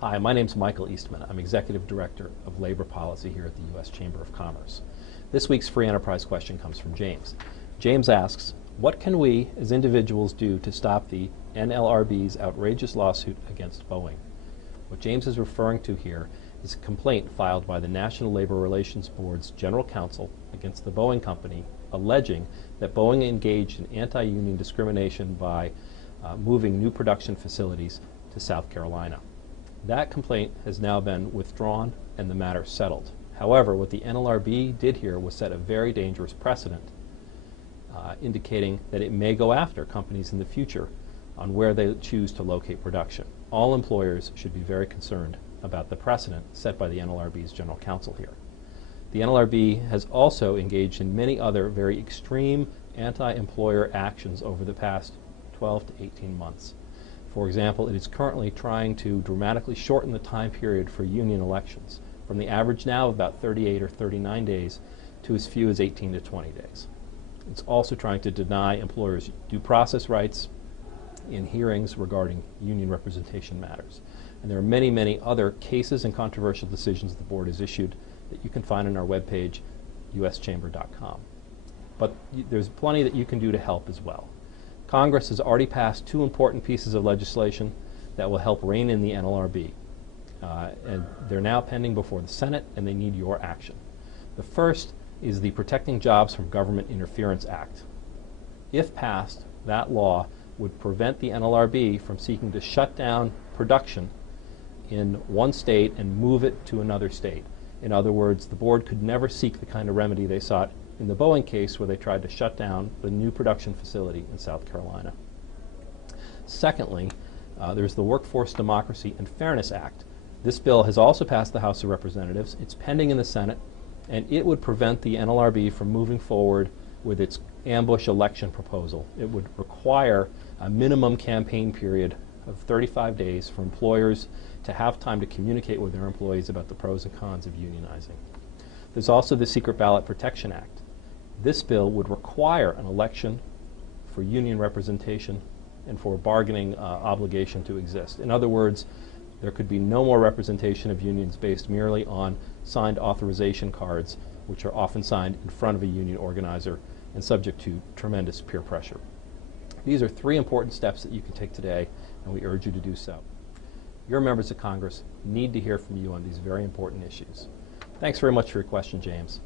Hi, my name is Michael Eastman. I'm Executive Director of Labor Policy here at the U.S. Chamber of Commerce. This week's free enterprise question comes from James. James asks, what can we as individuals do to stop the Nlrb's outrageous lawsuit against Boeing? What James is referring to here is a complaint filed by the National Labor Relations Board's General Counsel against the Boeing Company, alleging that Boeing engaged in anti-union discrimination by moving new production facilities to South Carolina. That complaint has now been withdrawn and the matter settled. However, what the Nlrb did here was set a very dangerous precedent, indicating that it may go after companies in the future on where they choose to locate production. All employers should be very concerned about the precedent set by the Nlrb's General Counsel here. The Nlrb has also engaged in many other very extreme anti-employer actions over the past 12 to 18 months. For example, it is currently trying to dramatically shorten the time period for union elections from the average now of about 38 or 39 days to as few as 18 to 20 days. It's also trying to deny employers due process rights in hearings regarding union representation matters. And there are many, many other cases and controversial decisions the board has issued that you can find on our webpage, uschamber.com. But there's plenty that you can do to help as well. Congress has already passed two important pieces of legislation that will help rein in the Nlrb. And they're now pending before the Senate, and they need your action. The first is the Protecting Jobs from Government Interference Act. If passed, that law would prevent the Nlrb from seeking to shut down production in one state and move it to another state. In other words, the board could never seek the kind of remedy they sought in the Boeing case, where they tried to shut down the new production facility in South Carolina. Secondly, there's the Workforce Democracy and Fairness Act. This bill has also passed the House of Representatives. It's pending in the Senate, and it would prevent the Nlrb from moving forward with its ambush election proposal. It would require a minimum campaign period of 35 days for employers to have time to communicate with their employees about the pros and cons of unionizing. There's also the Secret Ballot Protection Act. This bill would require an election for union representation and for bargaining obligation to exist. In other words, there could be no more representation of unions based merely on signed authorization cards, which are often signed in front of a union organizer and subject to tremendous peer pressure. These are three important steps that you can take today, and we urge you to do so. Your members of Congress need to hear from you on these very important issues. Thanks very much for your question, James.